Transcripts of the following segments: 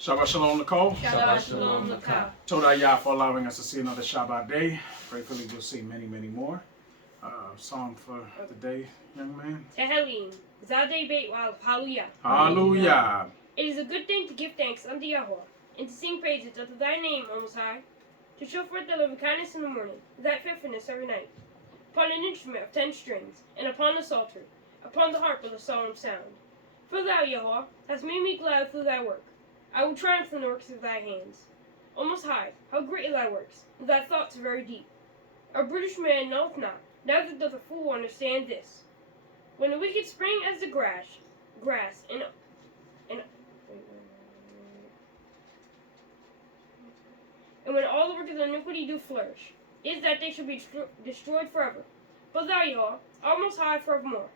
Shabbat Shalom, Nicole. Shabbat Shalom, Lakah. Toda Yah for allowing us to see another Shabbat day. Prayfully we'll see many, many more. Psalm for the day, young man. Tehillim, Zadeh Beit Wal, Hallelujah. Hallelujah. It is a good thing to give thanks unto Yahweh, and to sing praises unto thy name, O Most High, to show forth thy loving kindness in the morning, thy faithfulness every night, upon an instrument of 10 strings, and upon the psalter, upon the harp with a solemn sound. For thou, Yahweh, hast made me glad through thy work. I will triumph in the works of thy hands. O Most High, how great are thy works, and thy thoughts are very deep. A brutish man knoweth not, neither doth a fool understand this. When the wicked spring as the grass, and when all the work of iniquity do flourish, is that they shall be destroyed forever. But thou, Yahweh, art most high forevermore.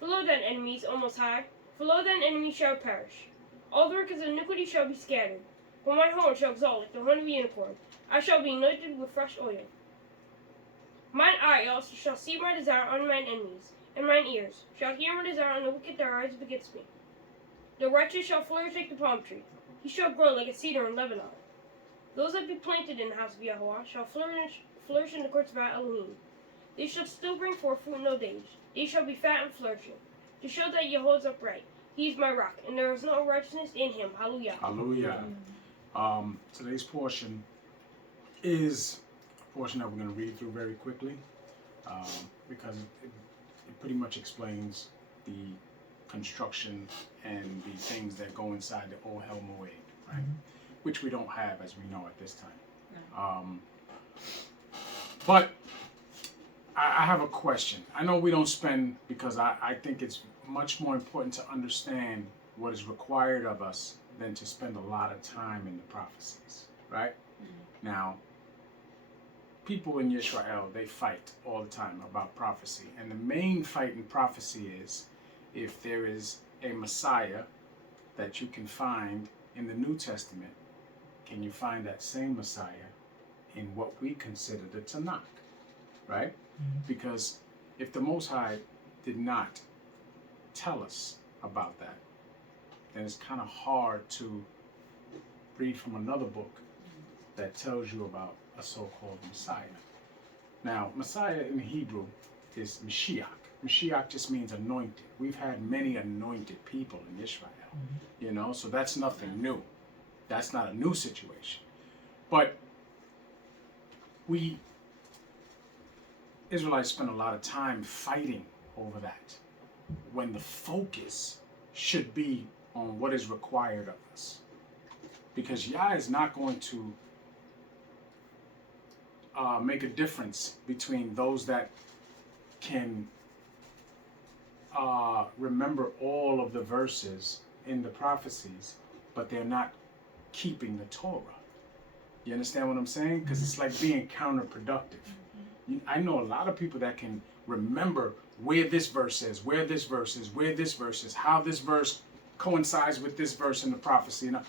For lo thine enemies, O Most High, for lo thine enemies shall perish. All the workers of iniquity shall be scattered. For my horn shall exalt like the horn of a unicorn. I shall be anointed with fresh oil. Mine eye also shall see my desire on mine enemies, and mine ears shall hear my desire on the wicked that riseth against me. The righteous shall flourish like the palm tree. He shall grow like a cedar in Lebanon. Those that be planted in the house of Yahweh shall flourish in the courts of our Elohim. They shall still bring forth fruit in old age. They shall be fat and flourishing, to show that Yahweh is upright. He is my rock, and there is no righteousness in him. Hallelujah. Hallelujah. Today's portion is a portion that we're going to read through very quickly because it pretty much explains the construction and the things that go inside the Ohel Moed, right? Which we don't have, as we know, at this time. But I have a question. I know we don't spend, because I think it's much more important to understand what is required of us than to spend a lot of time in the prophecies, right? Now, people in Israel, they fight all the time about prophecy. And the main fight in prophecy is if there is a Messiah that you can find in the New Testament, can you find that same Messiah in what we consider the Tanakh, right? Because if the Most High did not tell us about that, then it's kind of hard to read from another book that tells you about a so-called Messiah. Now, Messiah in Hebrew is Mashiach. Mashiach just means anointed. We've had many anointed people in Israel, you know, so that's nothing new. That's not a new situation. But we Israelites spend a lot of time fighting over that when the focus should be on what is required of us. Because Yah is not going to make a difference between those that can remember all of the verses in the prophecies, but they're not keeping the Torah. You understand what I'm saying? Because it's like being counterproductive. I know a lot of people that can remember where this verse is, where this verse is, where this verse is, how this verse coincides with this verse in the prophecy, you know?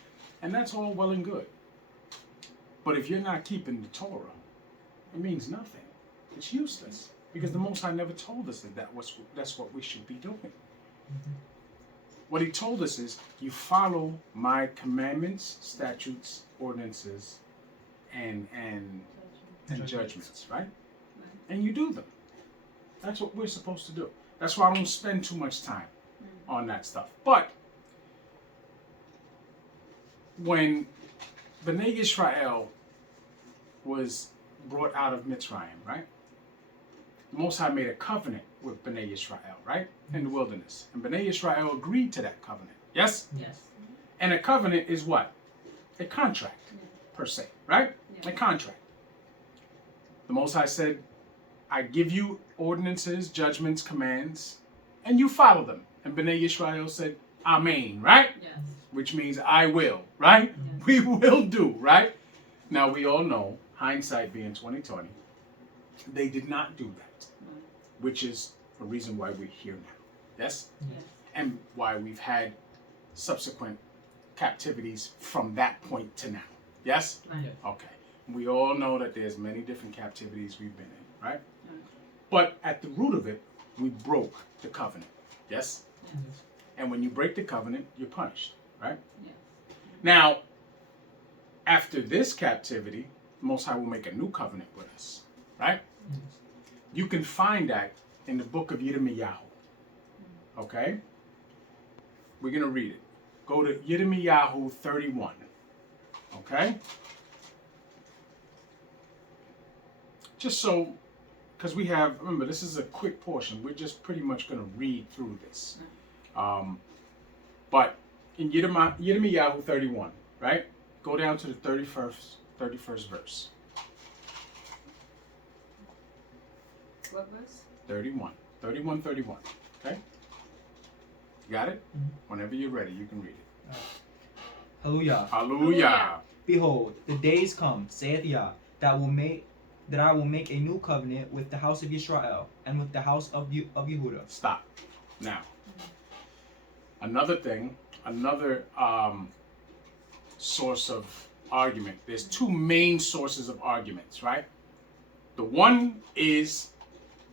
And that's all well and good. But if you're not keeping the Torah, it means nothing. It's useless because the Most High never told us that that's what we should be doing. What he told us is, you follow my commandments, statutes, ordinances, and judgments, right? And you do them. That's what we're supposed to do. That's why I don't spend too much time on that stuff. But when Bnei Israel was brought out of Mitzrayim, right? The Most High made a covenant with Bnei Israel, right? In the wilderness. And Bnei Israel agreed to that covenant. Yes? Yes. And a covenant is what? A contract, per se, right? Yeah. A contract. The Most High said, I give you ordinances, judgments, commands, and you follow them. And Bnei Israel said, Amen, right? Yes. Which means I will, right? Yes. We will do, right? Now we all know, hindsight being 2020, they did not do that, which is a reason why we're here now. Yes? Yes. And why we've had subsequent captivities from that point to now. Yes? Right. Yes. Okay. We all know that there's many different captivities we've been in, right? Right. But at the root of it, we broke the covenant. Yes? Yes. And when you break the covenant, you're punished, right? Yes. Now, after this captivity, Most High will make a new covenant with us, right? You can find that in the book of Yirmiyahu. Okay? We're going to read it. Go to Yirmiyahu 31. Okay? Just so, because we have, remember, this is a quick portion. We're just pretty much going to read through this. But in Yirmiyahu 31, right? Go down to the 31st verse. What verse? 31. 31. Okay? You got it? Mhm. Whenever you're ready, you can read it. Hallelujah. Hallelujah. Behold, the days come, saith Yah, that I will make a new covenant with the house of Israel and with the house of Yehuda. Stop. Now, another thing, another source of argument. There's two main sources of arguments, right? The one is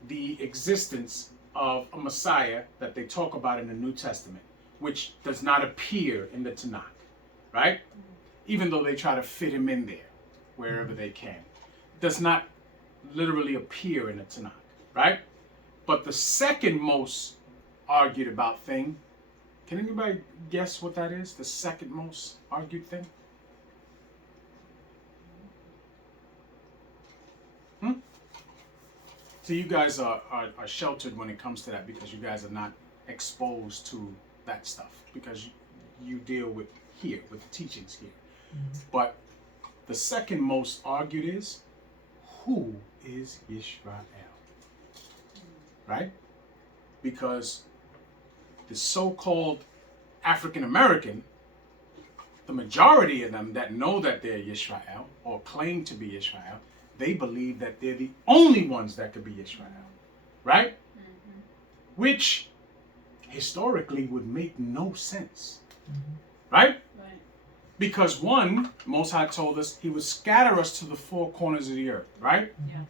the existence of a Messiah that they talk about in the New Testament, which does not appear in the Tanakh, right? Even though they try to fit him in there wherever they can. Does not literally appear in the Tanakh, right? But the second most argued about thing, can anybody guess what that is? The second most argued thing? So you guys are sheltered when it comes to that because you guys are not exposed to that stuff because you deal with here, with the teachings here. But the second most argued is, who is Yisrael? Right? Because the so-called African American, the majority of them that know that they're Yisrael or claim to be Yisrael, they believe that they're the only ones that could be Yisrael. Right? Mm-hmm. Which historically would make no sense. Mm-hmm. Right? Because one, Most High told us he would scatter us to the four corners of the earth, right? Yes.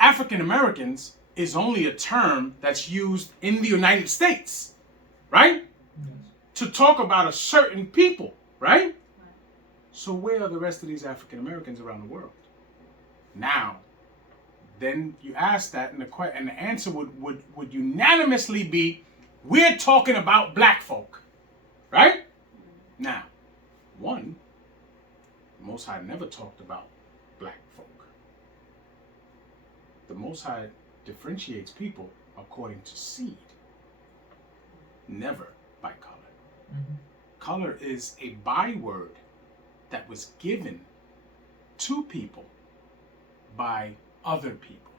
African Americans is only a term that's used in the United States, right? Yes. To talk about a certain people, right? So where are the rest of these African Americans around the world? Now, then you ask that and the answer would unanimously be, we're talking about black folk, right? Now, one, the Most High never talked about black folk. The Most High differentiates people according to seed, never by color. Mm-hmm. Color is a byword that was given to people by other people,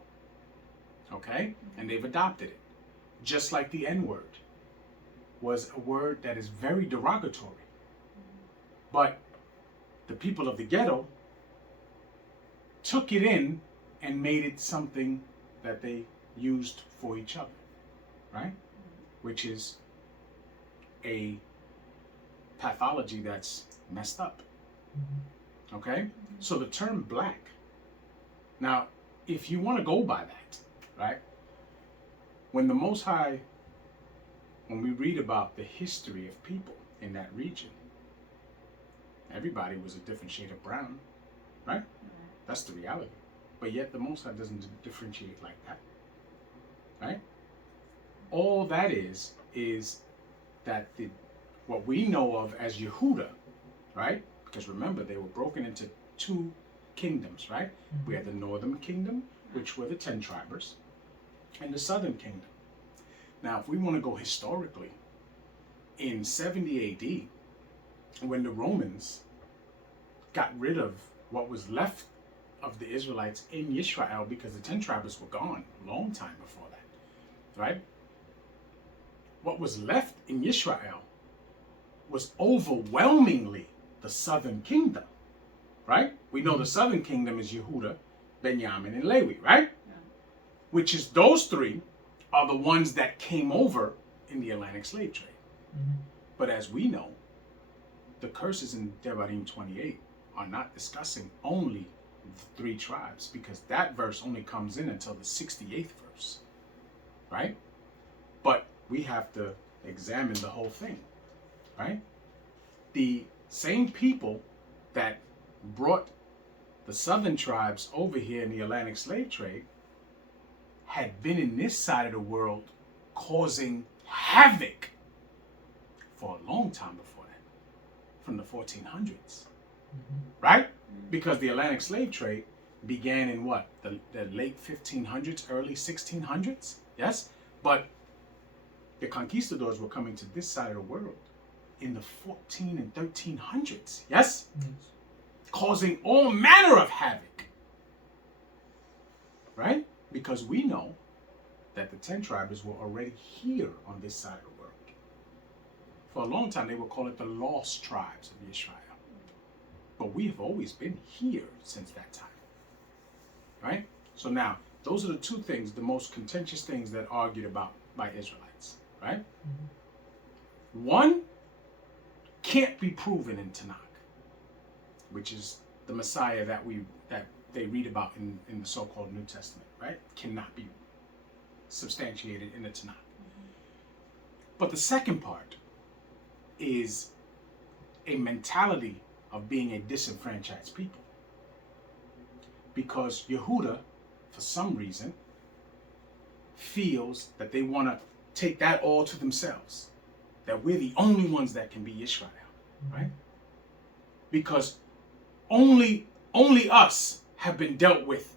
okay? And they've adopted it. Just like the N-word was a word that is very derogatory. But the people of the ghetto took it in and made it something that they used for each other, right? Which is a pathology that's messed up, okay? So the term black, now, if you want to go by that, right? When the Most High, when we read about the history of people in that region, everybody was a different shade of brown, right? That's the reality. But yet the Most High doesn't differentiate like that, right? All that is that what we know of as Yehuda, right? Because remember, they were broken into two kingdoms, right? We had the northern kingdom, which were the 10 tribes, and the southern kingdom. Now, if we want to go historically, in 70 AD, when the Romans got rid of what was left of the Israelites in Yisrael, because the 10 tribes were gone a long time before that, right? What was left in Yisrael was overwhelmingly the southern kingdom, right? We know the southern kingdom is Yehuda, Benjamin, and Levi, right? Yeah. Which is those three are the ones that came over in the Atlantic slave trade. Mm-hmm. But as we know, the curses in Devarim 28 are not discussing only the three tribes, because that verse only comes in until the 68th verse, right? But we have to examine the whole thing, right? The same people that brought the southern tribes over here in the Atlantic slave trade had been in this side of the world causing havoc for a long time before that, from the 1400s, right? Because the Atlantic slave trade began in what? The late 1500s, early 1600s, yes? But the conquistadors were coming to this side of the world in the 14 and 1300s, yes? Causing all manner of havoc, right? Because we know that the 10 tribes were already here on this side of the world. For a long time, they would call it the lost tribes of Israel. But we have always been here since that time, right? So now, those are the two things, the most contentious things that are argued about by Israelites, right? One can't be proven in Tanakh, which is the Messiah that they read about in the so-called New Testament, right? Cannot be substantiated in the Tanakh. But the second part is a mentality of being a disenfranchised people. Because Yehuda, for some reason, feels that they want to take that all to themselves. That we're the only ones that can be Israel, right? Because only us have been dealt with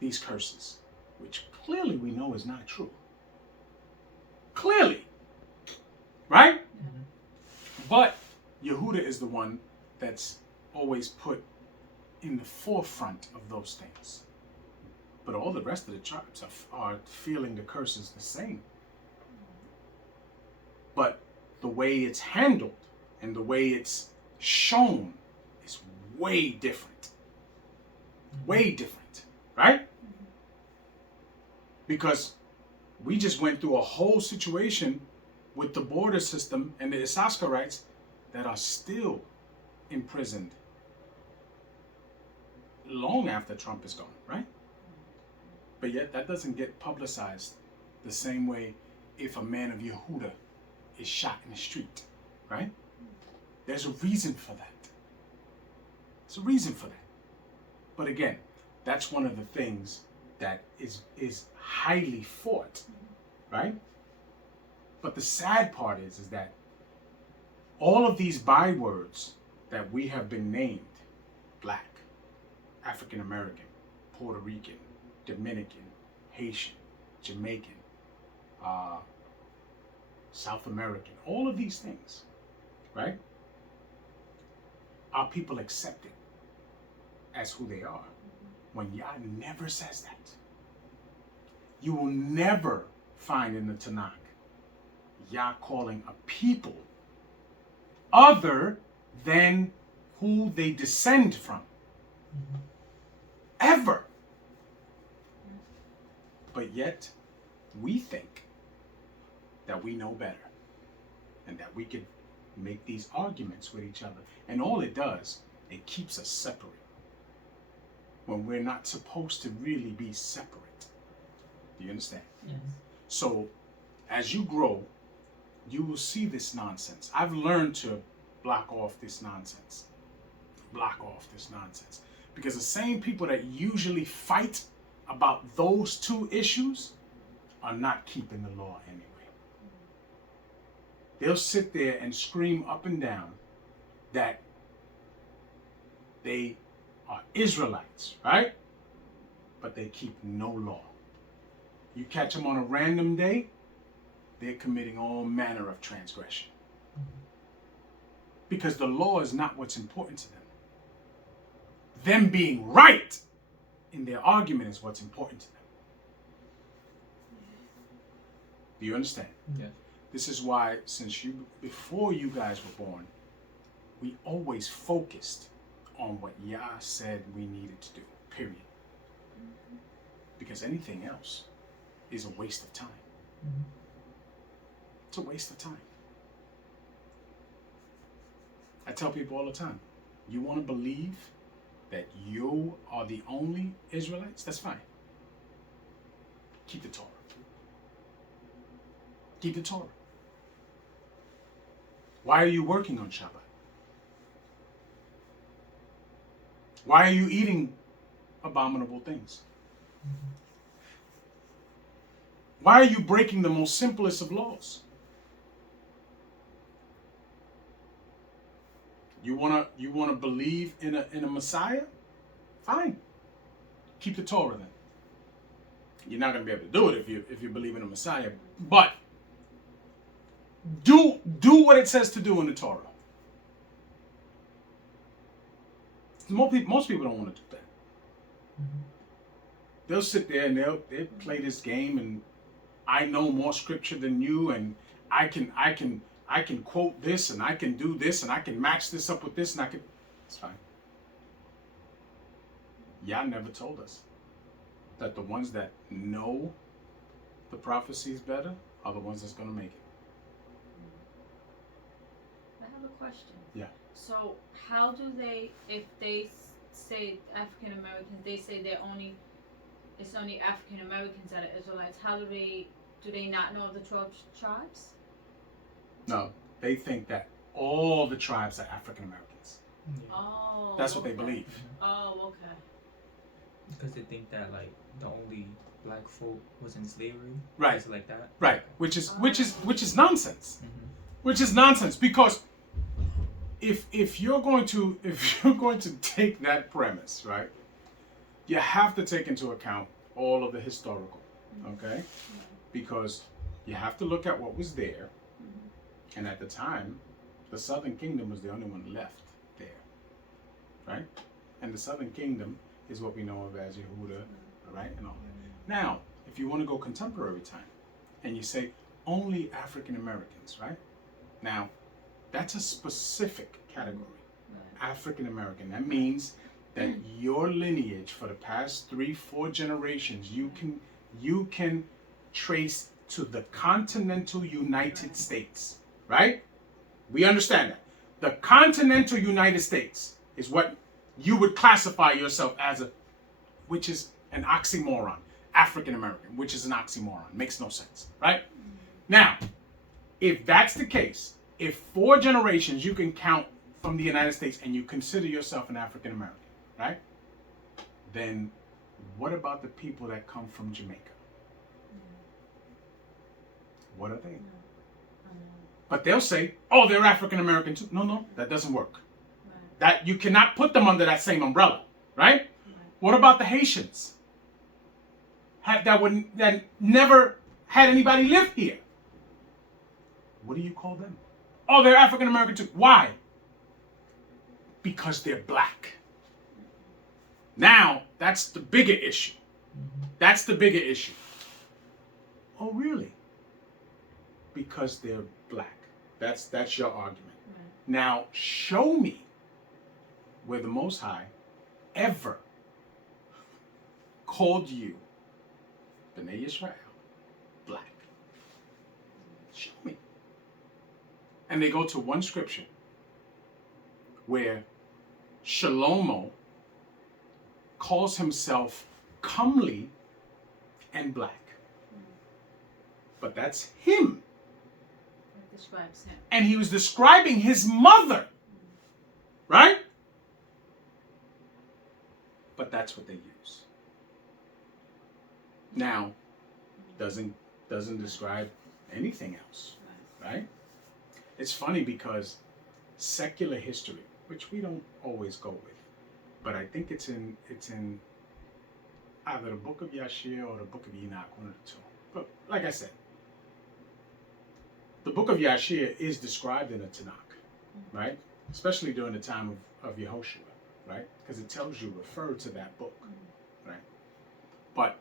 these curses, which clearly we know is not true. Clearly, right? But Yehuda is the one that's always put in the forefront of those things. But all the rest of the tribes are feeling the curses the same. But the way it's handled and the way it's shown is way different. Way different, right? Because we just went through a whole situation with the border system and the Issacharites that are still imprisoned long after Trump is gone, right? But yet that doesn't get publicized the same way if a man of Yehuda is shot in the street, right? There's a reason for that. There's a reason for that. But again, that's one of the things that is highly fought, right? But the sad part is that all of these bywords that we have been named, Black, African American, Puerto Rican, Dominican, Haitian, Jamaican, South American, all of these things, right? Our people accept it as who they are, when Yah never says that. You will never find in the Tanakh Yah calling a people other than who they descend from. Ever. But yet, we think that we know better and that we can make these arguments with each other. And all it does, it keeps us separate when we're not supposed to really be separate. Do you understand? Yes. So, as you grow, you will see this nonsense. I've learned to block off this nonsense. Block off this nonsense. Because the same people that usually fight about those two issues are not keeping the law anyway. They'll sit there and scream up and down that they are Israelites, right? But they keep no law. You catch them on a random day, they're committing all manner of transgression. Because the law is not what's important to them. Them being right in their argument is what's important to them. Do you understand? Yes. This is why, before you guys were born, we always focused on what Yah said we needed to do, period. Because anything else is a waste of time. It's a waste of time. I tell people all the time, you want to believe that you are the only Israelites? That's fine. Keep the Torah. Keep the Torah. Why are you working on Shabbat? Why are you eating abominable things? Why are you breaking the most simplest of laws? You wanna believe in a Messiah? Fine. Keep the Torah then. You're not gonna be able to do it if you believe in a Messiah, but do what it says to do in the Torah. Most people don't want to do that. They'll sit there and they'll play this game, and I know more scripture than you, and I can quote this, and I can do this, and I can match this up with this, and I can. It's fine. Yah never told us that the ones that know the prophecies better are the ones that's going to make it. I have a question. Yeah. So how do they, if they say African Americans, they say it's only African Americans that are Israelites. How do they not know the 12 tribes? No, they think that all the tribes are African Americans. Oh. That's what they okay. believe. Oh, okay. Because they think that like the only black folk was in slavery. Right. Is it like that? Right. Which is nonsense. Mm-hmm. Which is nonsense, because if you're going to take that premise, right, you have to take into account all of the historical, okay? Because you have to look at what was there, and at the time, the Southern Kingdom was the only one left there, right? And the Southern Kingdom is what we know of as Yehuda, right, and all that. Now, if you want to go contemporary time, and you say only African Americans, right? Now, that's a specific category, African American. That means that your lineage for the past 3-4 generations, you can trace to the continental United States, right? We understand that. The continental United States is what you would classify yourself as which is an oxymoron. African American, which is an oxymoron. Makes no sense, right? Now, if that's the case, if 4 generations you can count from the United States and you consider yourself an African American, right? Then what about the people that come from Jamaica? What are they? But they'll say, oh, they're African American too. No, that doesn't work. That you cannot put them under that same umbrella, right? What about the Haitians? That never had anybody live here. What do you call them? Oh, they're African American too. Why? Because they're black. Now, that's the bigger issue. That's the bigger issue. Oh, really? Because they're black. That's your argument. Now, show me where the Most High ever called you, B'nai Yisrael, black. Show me. And they go to one scripture where Shlomo calls himself comely and black. But that's him. That describes him. And he was describing his mother. Right? But that's what they use. Now, doesn't describe anything else. Right? It's funny because secular history, which we don't always go with, but I think it's in either the book of Yashir or the book of Enoch, one of the two. But like I said, the book of Yashir is described in the Tanakh, right? Especially during the time of Yehoshua, right? Because it tells you refer to that book, right? But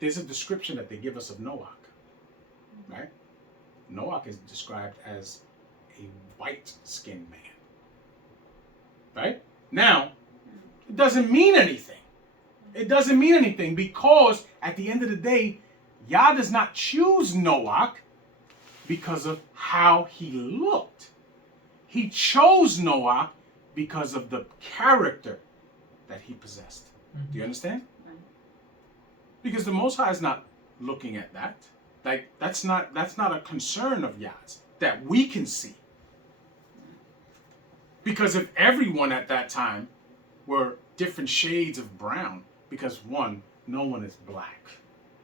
there's a description that they give us of Noach, right? Noach is described as a white-skinned man, right? Now, it doesn't mean anything. It doesn't mean anything because at the end of the day, Yah does not choose Noach because of how he looked. He chose Noach because of the character that he possessed. Do you understand? Because the Most High is not looking at that. Like that's not a concern of Yah's that we can see. Because if everyone at that time were different shades of brown, because one, no one is black.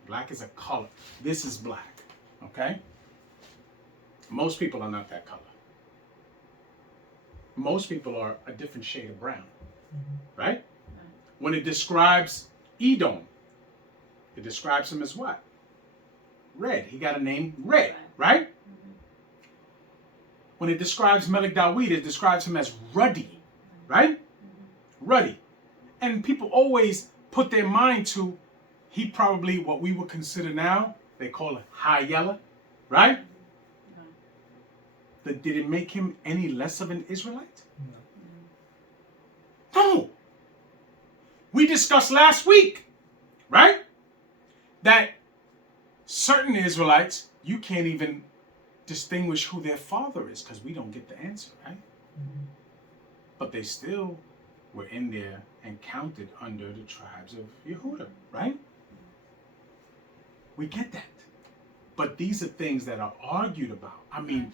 Black is a color. This is black, okay? Most people are not that color. Most people are a different shade of brown, right? When it describes Edom, it describes him as what? Red. He got a name Red, right? When it describes Melik Dawid, it describes him as ruddy, right? Ruddy. And people always put their mind to, he probably, what we would consider now, they call it high yellow, right? Did it make him any less of an Israelite? No. We discussed last week, right? That certain Israelites, you can't even distinguish who their father is because we don't get the answer, right? But they still were in there and counted under the tribes of Yehuda, right? We get that. But these are things that are argued about. I mean,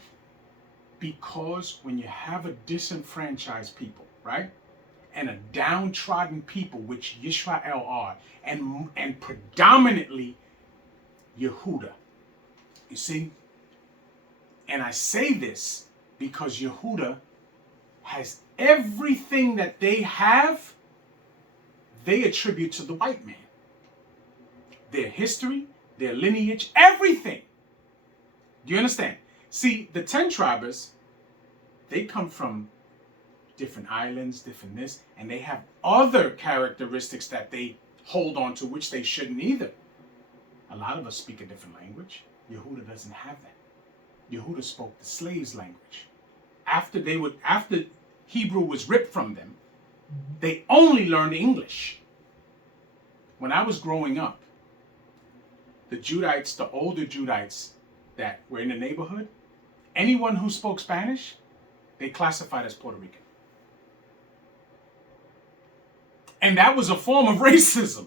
because when you have a disenfranchised people, right? And a downtrodden people, which Yisrael are, and predominantly Yehuda. You see? And I say this because Yehuda has everything that they have, they attribute to the white man. Their history, their lineage, everything. Do you understand? See, the 10 tribes, they come from different islands, different this, and they have other characteristics that they hold on to, which they shouldn't either. A lot of us speak a different language. Yehuda doesn't have that. Yehuda spoke the slaves' language. After Hebrew was ripped from them, they only learned English. When I was growing up, the Judites, the older Judites that were in the neighborhood, anyone who spoke Spanish, they classified as Puerto Rican. And that was a form of racism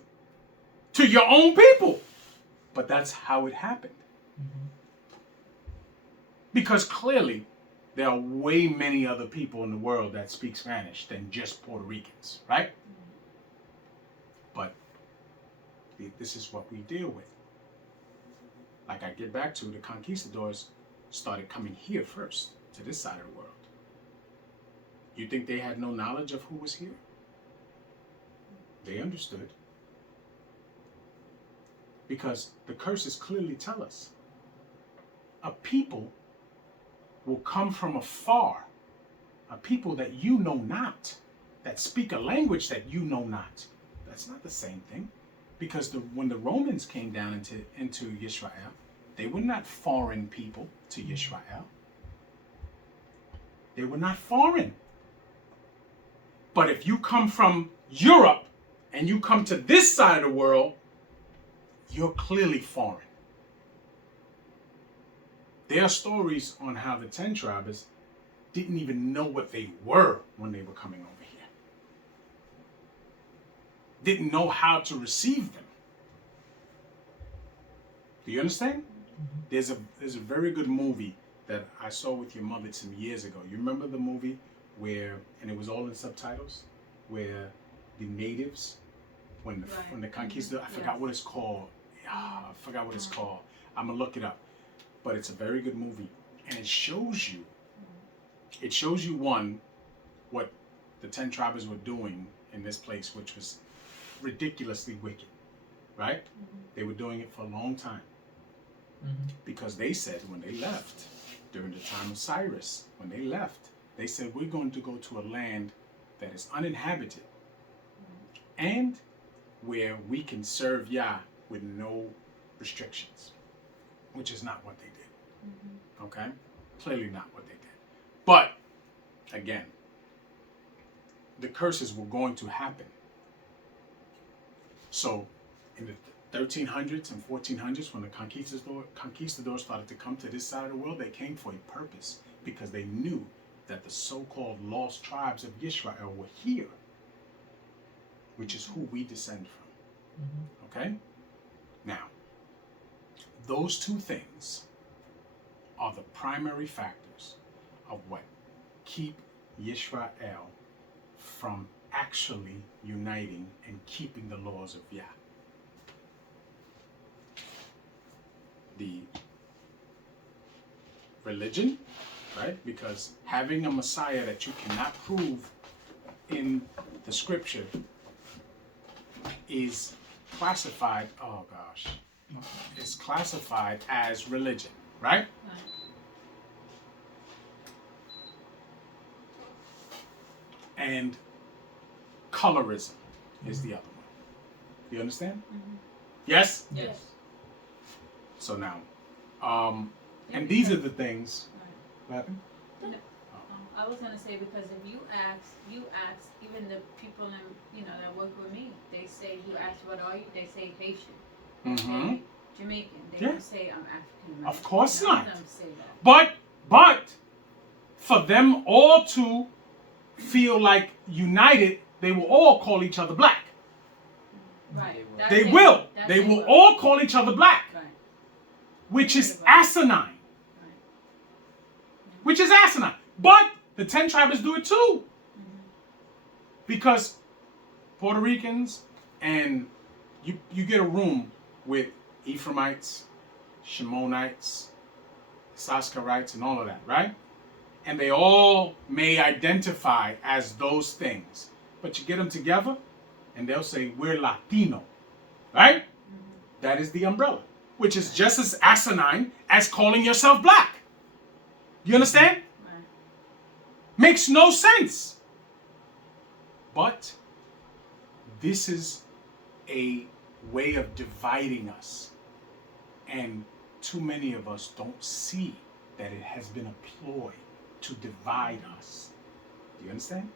to your own people. But that's how it happened. Because clearly, there are way many other people in the world that speak Spanish than just Puerto Ricans, right? But this is what we deal with. Like I get back to, the conquistadors started coming here first, to this side of the world. You think they had no knowledge of who was here? They understood. Because the curses clearly tell us a people will come from afar, a people that you know not, that speak a language that you know not. That's not the same thing. Because when the Romans came down into Yisrael, they were not foreign people to Yisrael. They were not foreign. But if you come from Europe and you come to this side of the world, you're clearly foreign. There are stories on how the 10 tribes didn't even know what they were when they were coming over here. Didn't know how to receive them. Do you understand? There's a very good movie that I saw with your mother some years ago. You remember the movie where, and it was all in subtitles, where the natives, when the conquistadors, I forgot what it's called. I forgot what it's called. I'm gonna look it up. But it's a very good movie, and it shows you one, what the 10 tribes were doing in this place, which was ridiculously wicked, right? They were doing it for a long time. Because they said when they left, during the time of Cyrus, when they left, they said, we're going to go to a land that is uninhabited and where we can serve Yah with no restrictions, which is not what they did. Okay? Clearly not what they did. But, again, the curses were going to happen. So, in the 1300s and 1400s, when the conquistadors started to come to this side of the world, they came for a purpose, because they knew that the so-called lost tribes of Yisrael were here, which is who we descend from. Okay? Now, those two things are the primary factors of what keep Yisrael from actually uniting and keeping the laws of Yah. The religion, right? Because having a Messiah that you cannot prove in the scripture is classified, oh gosh, it's classified as religion, right? And colorism is the other one. You understand? Mhm. Yes? Yes. So now, and these are the things. What happened? I was gonna say, because if you ask even the people that work with me, they say, you ask what are you? They say Haitian. Mm-hmm. Say Jamaican. They Yeah. don't say I'm African American. Of course None not. of them say that. But for them all to feel like united, they will all call each other black. Right. They will. That They will all call each other black, Right. which is asinine. Which is asinine. But the 10 tribes do it too. Because Puerto Ricans, and you get a room with Ephraimites, Shimonites, Saskarites, and all of that, right? And they all may identify as those things. But you get them together, and they'll say, we're Latino, right? That is the umbrella, which is just as asinine as calling yourself black. You understand? Right. Makes no sense. But this is a way of dividing us. And too many of us don't see that it has been a ploy to divide us. Do you understand?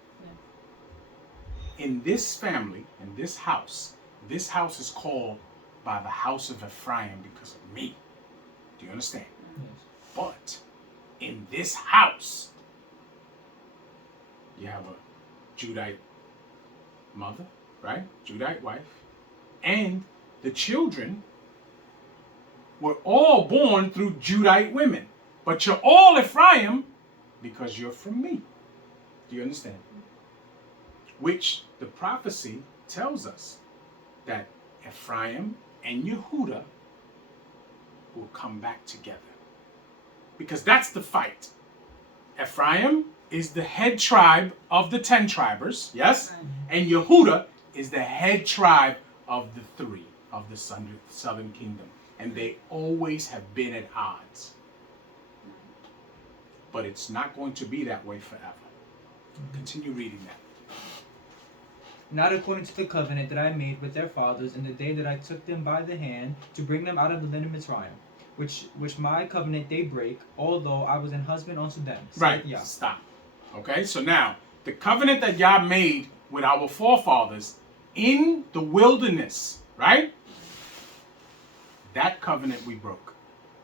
In this family, in this house is called by the house of Ephraim because of me. Do you understand? Yes. But in this house, you have a Judite mother, right? Judite wife. And the children were all born through Judite women. But you're all Ephraim because you're from me. Do you understand? Which the prophecy tells us that Ephraim and Yehuda will come back together. Because that's the fight. Ephraim is the head tribe of the 10 tribers, yes? Right. And Yehuda is the head tribe of the 3 of the southern kingdom. And they always have been at odds. But it's not going to be that way forever. Continue reading that. Not according to the covenant that I made with their fathers in the day that I took them by the hand to bring them out of the land of Mitzrayim, which my covenant they break, although I was an husband unto them. Right. Yeah. Stop. Okay, so now the covenant that Yah made with our forefathers in the wilderness, right? That covenant we broke.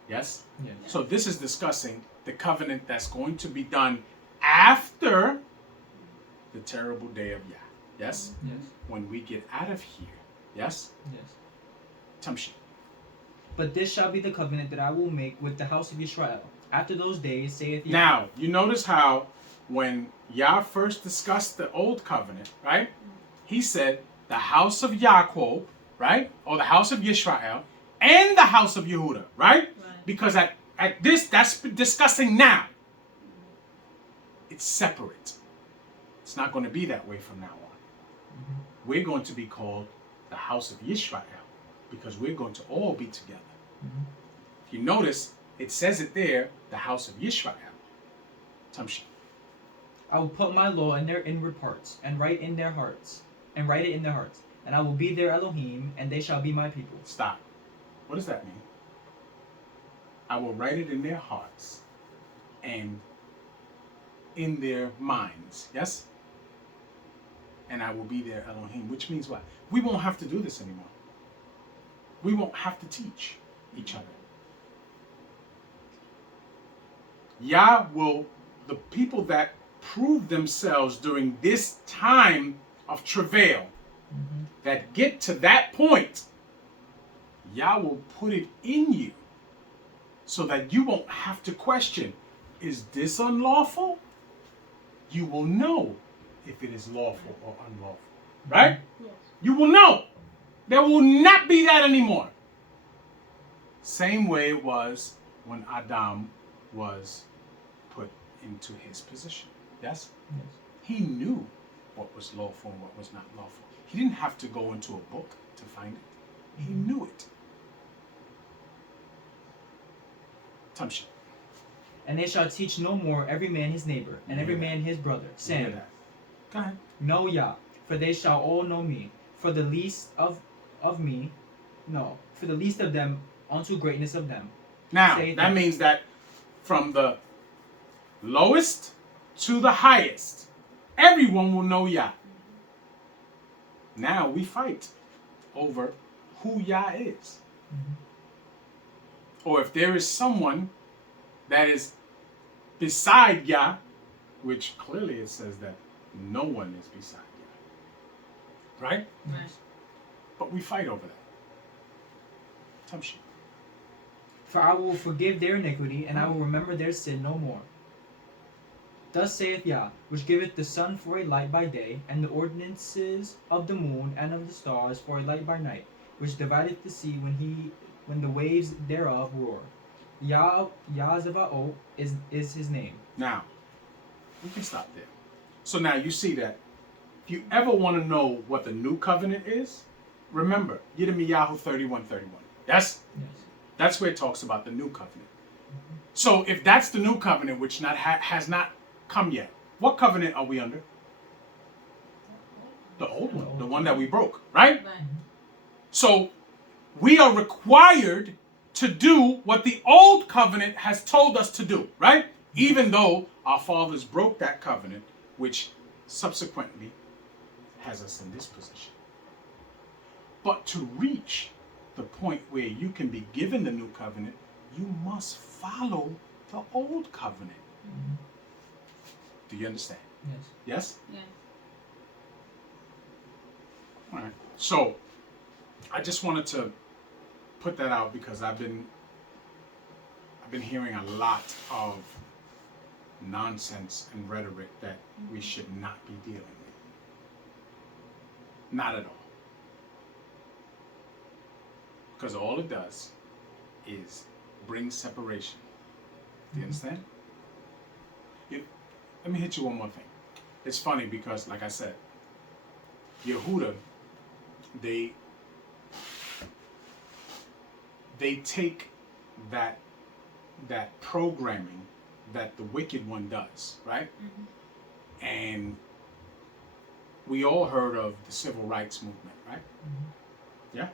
Yes? Yes. So this is discussing the covenant that's going to be done after the terrible day of Yah. Yes? Yes. When we get out of here. Yes? Yes. Tamshi. But this shall be the covenant that I will make with the house of Israel. After those days, saith Yah. Now, you notice how when Yah first discussed the old covenant, right? He said the house of Yaakov, right? Or the house of Yisrael, and the house of Yehuda, right? Because at this, that's discussing now. It's separate. It's not going to be that way from now on. We're going to be called the house of Yisrael because we're going to all be together. If you notice, it says it there, the house of Yisrael. Tamshi. I will put my law in their inward parts, and write it in their hearts. And I will be their Elohim, and they shall be my people. Stop. What does that mean? I will write it in their hearts and in their minds. Yes? And I will be their Elohim. Which means what? We won't have to do this anymore. We won't have to teach each other. Yah will, the people that prove themselves during this time of travail, that get to that point, Yah will put it in you so that you won't have to question, is this unlawful? you will know if it is lawful or unlawful. Right? Yes. You will know. There will not be that anymore. Same way it was when Adam was put into his position. Yes? Yes. He knew what was lawful and what was not lawful. He didn't have to go into a book to find it. He knew it. Tamshi. And they shall teach no more every man his neighbor, and every man his brother, saying, Go ahead. Know Yah, for they shall all know me. For the least of me, no, for the least of them unto greatness of them. Now, Say that that. means that from the lowest to the highest, everyone will know Yah. Now we fight over who Yah is. Or if there is someone that is beside Yah, which clearly it says that no one is beside Yah. Right? Right. But we fight over that. Tamshi. For I will forgive their iniquity, and I will remember their sin no more. Thus saith Yah, which giveth the sun for a light by day, and the ordinances of the moon and of the stars for a light by night, which divideth the sea when the waves thereof roar. Yah Zavaot is his name. Now, we can stop there. So now you see that if you ever want to know what the new covenant is, remember Yirmiyahu 31:31. Yes? Yes. That's where it talks about the new covenant. So if that's the new covenant, which has not come yet, what covenant are we under? The old one, the one that we broke, right? Right. So we are required to do what the old covenant has told us to do, right? Even though our fathers broke that covenant, which subsequently has us in this position. But to reach the point where you can be given the new covenant, you must follow the old covenant. Do you understand? Yes. Yes? Yeah. All right. So I just wanted to put that out because I've been hearing a lot of nonsense and rhetoric that we should not be dealing with. Not at all. Because all it does is bring separation. Do you understand? Let me hit you one more thing. It's funny because, like I said, Yehuda, they take that programming that the wicked one does, right? And we all heard of the civil rights movement, right? Yeah?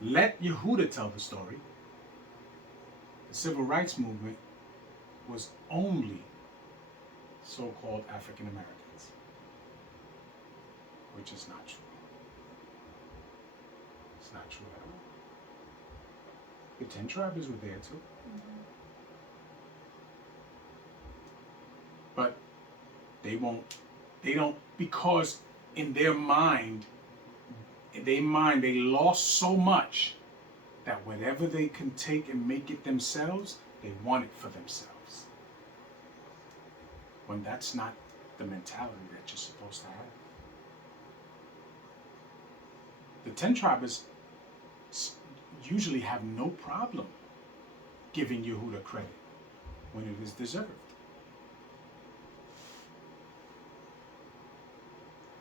Let Yehuda tell the story. The civil rights movement was only so-called African Americans, which is not true. It's not true at all. The 10 tribes were there too. But they don't, because in their mind, they lost so much that whatever they can take and make it themselves, they want it for themselves. When that's not the mentality that you're supposed to have. The 10 tribes usually have no problem giving Yehuda credit when it is deserved.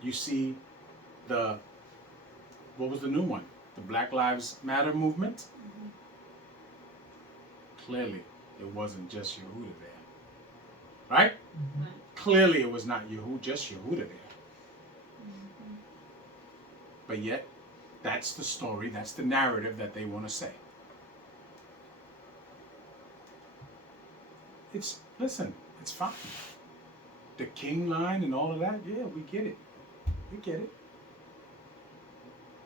You see what was the new one? The Black Lives Matter movement? Clearly, it wasn't just Yehuda there. Right? Clearly, it was not just Yehuda there. But yet, that's the story, that's the narrative that they want to say. Listen, it's fine. The king line and all of that, yeah, we get it. We get it.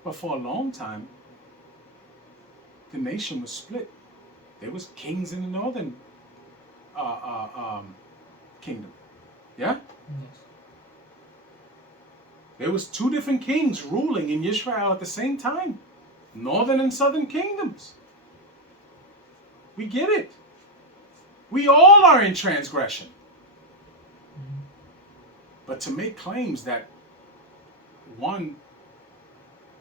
But for a long time, the nation was split. There was kings in the northern kingdom. Yeah? Yes. There was 2 different kings ruling in Israel at the same time. Northern and southern kingdoms. We get it. We all are in transgression. But to make claims that one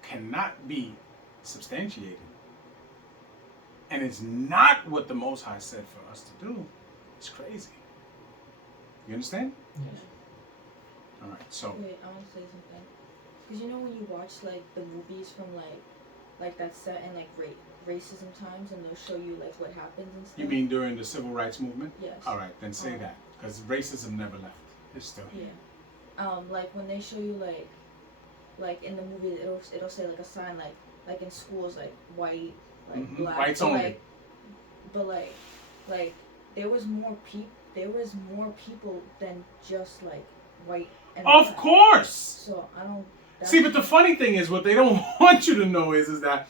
cannot be substantiated, and it's not what the Most High said for us to do, it's crazy. You understand? Yes. All right. So Wait, I want to say something. Because you know when you watch like the movies from like that set in like racism times, and they'll show you like what happens and stuff. you mean during the civil rights movement? Yes. All right, then say that, because racism never left. It's still here. Yeah. Like when they show you like in the movie, it'll say like a sign like in schools like white, like Mhm. black. Whites but, only. But like there was more people than just like white and Of black. course. So I don't. See, but the funny thing is, what they don't want you to know is that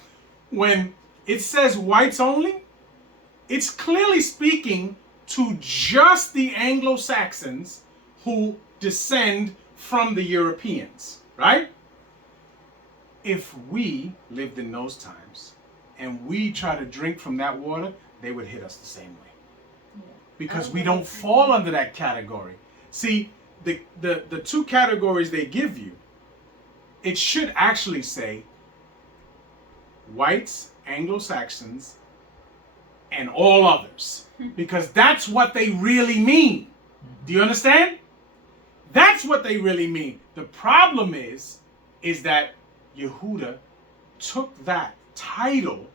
when it says whites only, it's clearly speaking to just the Anglo-Saxons who descend from the Europeans, right? If we lived in those times and we try to drink from that water, they would hit us the same way. Yeah. Because I we don't don't fall under that category. See, the two categories they give you, it should actually say whites, Anglo-Saxons, and all others. Because that's what they really mean. Do you understand? That's what they really mean. The problem is that Yehuda took that title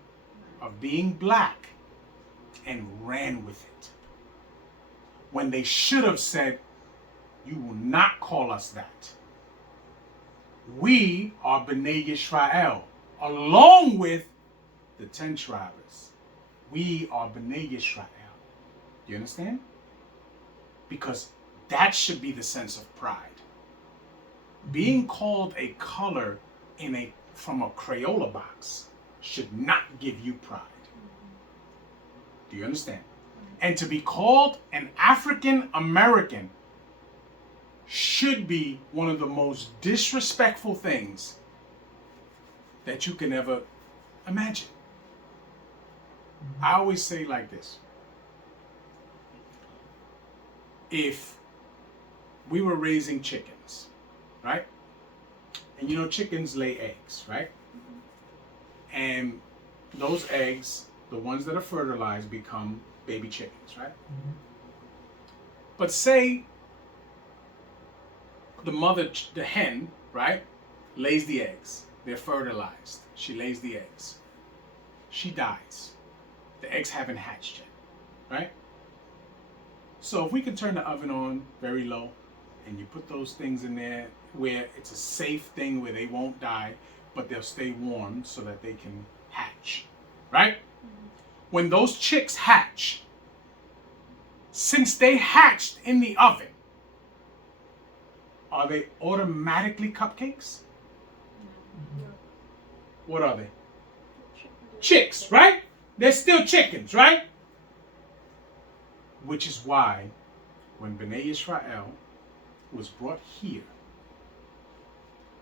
of being black and ran with it. When they should have said, you will not call us that. We are B'nai Yisrael, along with the 10 tribes. We are B'nai Yisrael. Do you understand? Because that should be the sense of pride. Being called a color from a Crayola box should not give you pride. Do you understand? And to be called an African American should be one of the most disrespectful things that you can ever imagine. I always say like this. If we were raising chickens, right? And you know chickens lay eggs, right? And those eggs, the ones that are fertilized, become baby chickens, right? But say the mother, the hen, right, lays the eggs. They're fertilized. She lays the eggs. She dies. The eggs haven't hatched yet, right? So if we can turn the oven on very low and you put those things in there where it's a safe thing where they won't die, but they'll stay warm so that they can hatch, right? When those chicks hatch, since they hatched in the oven, are they automatically cupcakes? What are they? Chicks, right? They're still chickens, right? Which is why when B'nai Yisrael was brought here,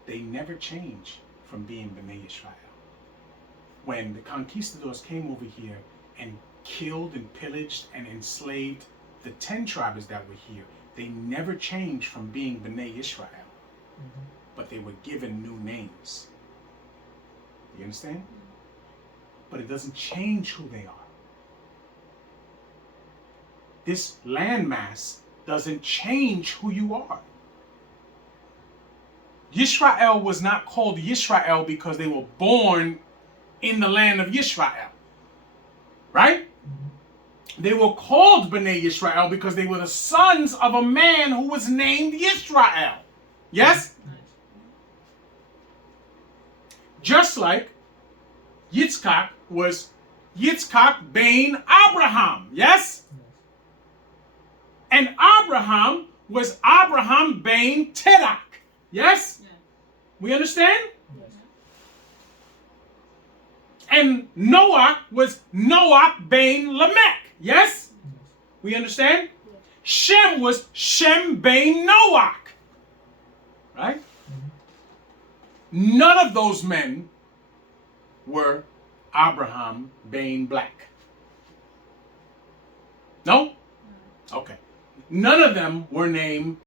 they never changed from being B'nai Yisrael. When the conquistadors came over here and killed and pillaged and enslaved the 10 tribes that were here, they never changed from being B'nai Yisrael, but they were given new names. You understand? But it doesn't change who they are. This landmass doesn't change who you are. Yisrael was not called Yisrael because they were born in the land of Yisrael. Right? They were called B'nai Yisrael because they were the sons of a man who was named Yisrael. Yes? Just like Yitzchak was Yitzchak ben Abraham. Yes? And Abraham was Abraham ben Terach. Yes? Yeah. We understand? Yes. And Noah was Noah ben Lamech. Yes? We understand? Shem was Shem ben Noach. Right? None of those men were Abraham ben Black. No? Okay. None of them were named